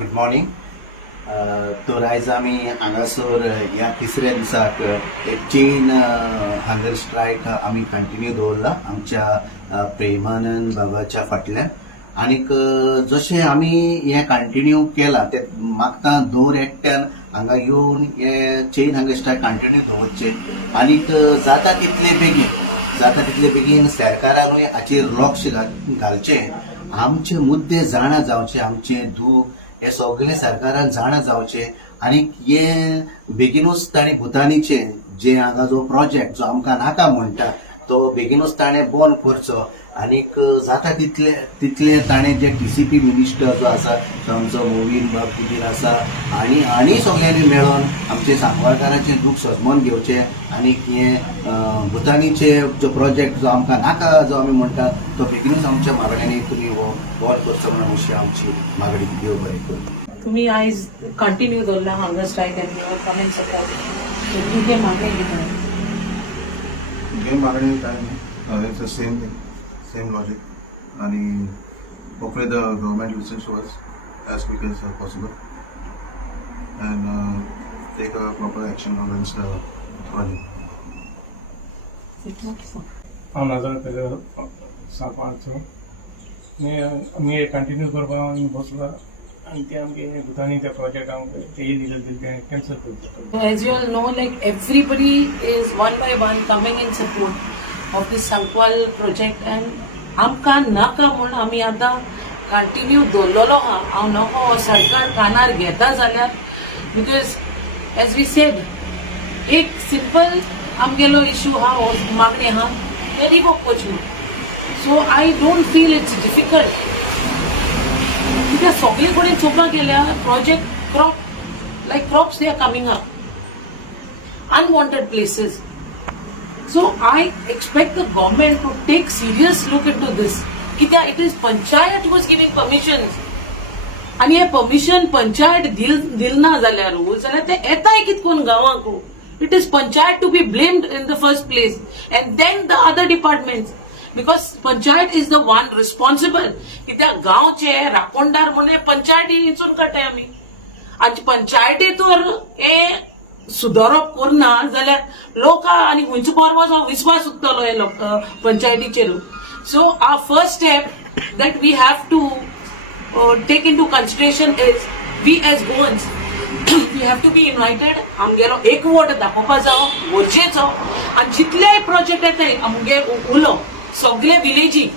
Good morning. तर आयज आमी हांगासर ह्या तिसऱ्या दिसाक एक चेन हंगर स्ट्रायक आमी कंटिन्यू दवरला आमच्या प्रेमानंद बाबाच्या फाटल्यान. आनीक जशें आमी हें कंटिन्यू केलां ते मागता दर एकट्यान हांगा येवन हे चेन हंगर स्ट्रायक कंटिन्यू दवरचें. आनीक जाता तितले बेगीन सरकारानूय हाचेर लक्ष घालचें. आमचे मुद्दे जाणा जावचे, आमचे दूख हे सगळे सरकारान जाणा जावचे. आनीक हे बेगीनूच ताणें भुतानीचे जे हांगा जो प्रोजेक्ट जो आमकां नाका म्हणटा तो बेगीनूच ताणें बंद करचो. आनीक जाता तितले ताणें जे TCP मिनिस्टर जो आसा तो आमचो मोवीन बाबुदीन आसा आनी सगळ्यांनी मेळोन आमचे सांकवाळकारांचे दूख समजून घेवचे. आनीक हे भुतानीचे जो प्रोजेक्ट जो आमकां नाका जो आमी म्हणटा तो बेगीनूच आमच्या मागण्यांनी तुमी हो बंद करचो म्हणून अशी आमची मागणी. देव बरें करूं. तुम्ही आयज कंटिन्यू दवरला hunger strike end your comments about कितें मागणी कितें? हे मागणी काय नाही, इट्स द सेम लॉजिक आणि hopefully the government listens to us as quick as possible and take a proper action against the project. हांव नाजाल्यार सांकवाळचो आमी कंटिन्यू करपाक बसला आनी ते आमगे भुतानी त्या प्रोजेक्ट आमकां ते इलिगल दिले ते कॅन्सल करता. As you all know, like everybody is one by one coming in support of this Sancoale project and आमकां नाका म्हूण आमी आतां कंटिन्यू दवरलेलो आहा. हांव नको सरकार कानार घेता जाल्यार बिकॉज एज वी सेड एक सिंपल आमगेलो इशू हा मागणी आहा ते रिवोक करची. So I don't feel it's difficult कित्याक सगळे कडेन चोवपाक गेल्यार project crops they are coming up unwanted places. So I expect the government to take serious look into this. कित्याक it is panchayat was giving permissions. आणि हे permission panchayat दिलना जाल्यार ते येताय कितकोन गांवांक. It is panchayat to be blamed in the first place and then the other departments because panchayat is the one responsible. कित्याक गांवचे राखणदार म्हणून पंचायती हिंचून काडटाय आमी आनी पंचायतीतून हे सुदारप करना जाल्यार लोक आनी खंयचो परवाचो विस्वास उरतलो हे लोक पंचायतीचेर. So our first step that we have to take in to consideration is we as Goans we have to be united. आमगेलो एक वोट दाखोवपाक जावो गरजेचो आनी जितलेय प्रोजेक्ट येताय आमगे उलो सगळे विलेजी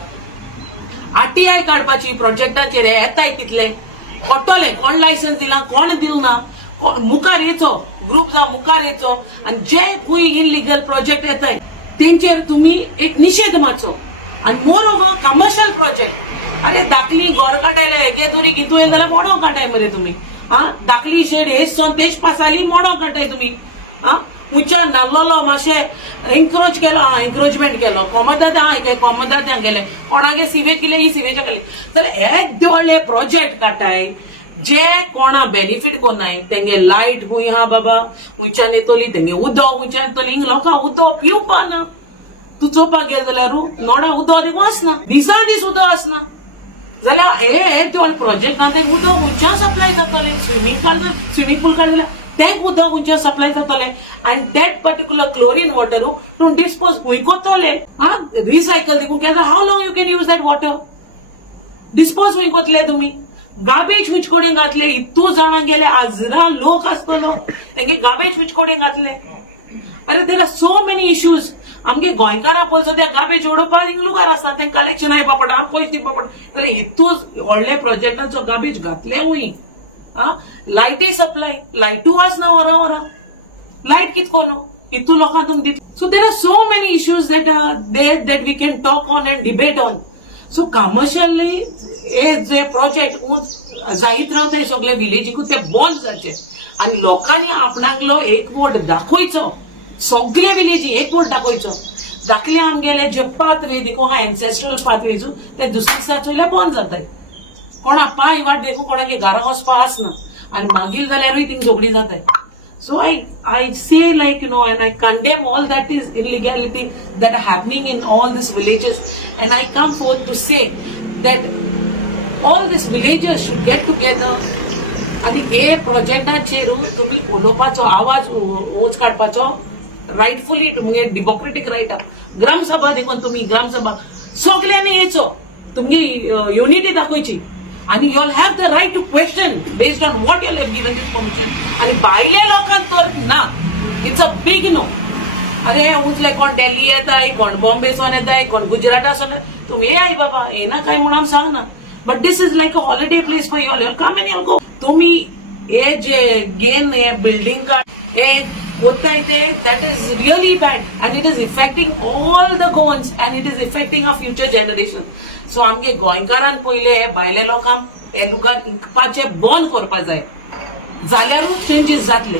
RTI काडपाची प्रोजेक्टाचेर येताय तितले कोटोले कोण लायसन्स दिला कोण दिलना मुखार येचो ग्रुप जावं मुखार येचो आनी जे खूंय इनलिगल प्रोजेक्ट येताय तेंचेर तुम्ही एक निषेध मारचो. आनी मोर ओव्हर कमर्शियल प्रोजेक्ट अरे धाकली घर काटायला एके दोरी कितू येल जाल्यार मोडो काटाय मरे तुम्ही. धाकली शेड हेच सोन तेज पासाली मोडो काटाय तुम्ही. उंचा नाल्लोलो मातशें एन्करेजमेंट केलो कोमदात्यां गेले कोणागे सिवेज केले ही सिवेज केले जाल्यार हे देवळे प्रोजेक्ट काटाय जे कोणा बेनिफिट कोनाय. तेंगे लायट खूंय हा बाबा उंच्यान येतली तेंगे उदक उंच्यान येतली हिंग लोकां उदक पिवपा ना. तूं चोवपाक गेल जाल्यार नोडा उदक देखून आसना दिसा दीस उदक आसना जाल्यार हे देवळ प्रोजेक्ट ना तें उदक उंच्यान सप्लाय जातलें. स्विमींग पूल काडलें तें उदक उंच्यान सप्लाय जातलें आनी that particular chlorine water to dispose खूंय कोतले रिसायकल देखून केल्यार how long you can use that water dispose खूंय कोतले तुमी. गार्बेज हुंच कडेन घातले इतू जाणां गेले आजरा लोक आसतलो तेंगे गार्बेज हुंच कडेन घातले. अरे देर आर सो मेनी इश्यूज. आमगे गोंयकारां पळय सद्या गार्बेज उडोवपाक लुगार आसता तें कलेक्शन येवपा पडटा पयशे दिवपा पडटा जाल्यार इतू व्हडल्या प्रोजेक्टाचो गार्बेज घातले हुंय. लायटी सप्लाय लायटू आसना वरां लायट कितकोन इतू लोकांक तुमी दित. So there are so many issues that we can talk on and debate on. So commercially हे जे प्रोजेक्ट जायत रावताय सगळे विलेजीकूच ते बंद जावचे आनी लोकांनी आपणाकलो एक वोट दाखोवचो. सगळे विलेजी एक वोट दाखोवचो. दाखले आमगेले जे पाथवे देखून हा एन्सेस्ट्रल पाथवेजू ते दुसरे दिसा चोयल्यार बंद जाताय. कोणा पांय वाट देखून कोणागे घरा वचपा आसना आनी मागीर जाल्यारूय थिंग झगडी जाताय. So I say, like, you know, and I condemn all that is illegality that are happening in all these villages, and I come forth to say that all these villagers should get together, आणि हे प्रोजेक्टाचेर तुम्ही उलोवपाचो आवाज उंच काडपाचो रायटफुली तुमगे democratic right ग्रामसभा देखून तुम्ही ग्रामसभा सगळ्यांनी येचो तुमची युनिटी दाखोवची आणि you have the right to question based on what you have given this permission आणि भायल्या लोकांक तर ना इट्स अ बिग नो अरे उचले कोण दिल्ली येताय कोण बॉम्बेसून येताय कोण गुजरातासून तुम्ही हे आई बाबा हे ना काय म्हणून सांग ना but this is like a holiday place for you come and you go तुम्ही हे जे गेन हे बिल्डिंग का हे होताय ते that is really bad and it is affecting all the Goans and it is affecting a future generation so आमगे गोंयकारांक पहिले भायल्या लोकांक हे लोकांक इकपाचे बंद करपाक जाय जाल्यारूच चेंजीस जातले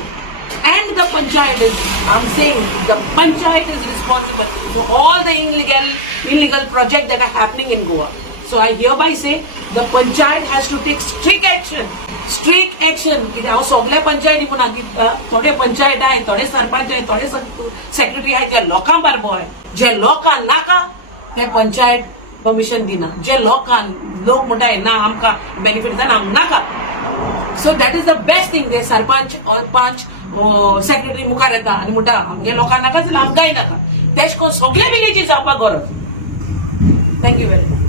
and the panchayat is, I'm saying, the panchayat is responsible for all the illegal projects that are happening in Goa. So I hereby say the panchayat has to take strict action. Strict action. हांव सगळ्या पंचायती म्हणा थोडे पंचायत आहे थोडे सरपंच आहे थोडे secretary आहे जे लोकांक बारबो आहे जे लोकांक नाका ते पंचायत परमिशन दिना जे लोकांक लोक म्हणटाय ना आमकां बेनिफीट जाना आमकां नाका so that is the best thing they sarpanch और पंच सेक्रेटरी मुखार येता आनी म्हणटा आमगे लोकांक नाका जाल्यार आमकांय नाका तेश कोन्न सगळे विलेजी जावपाक गरज थँक्यू व्हेरी मच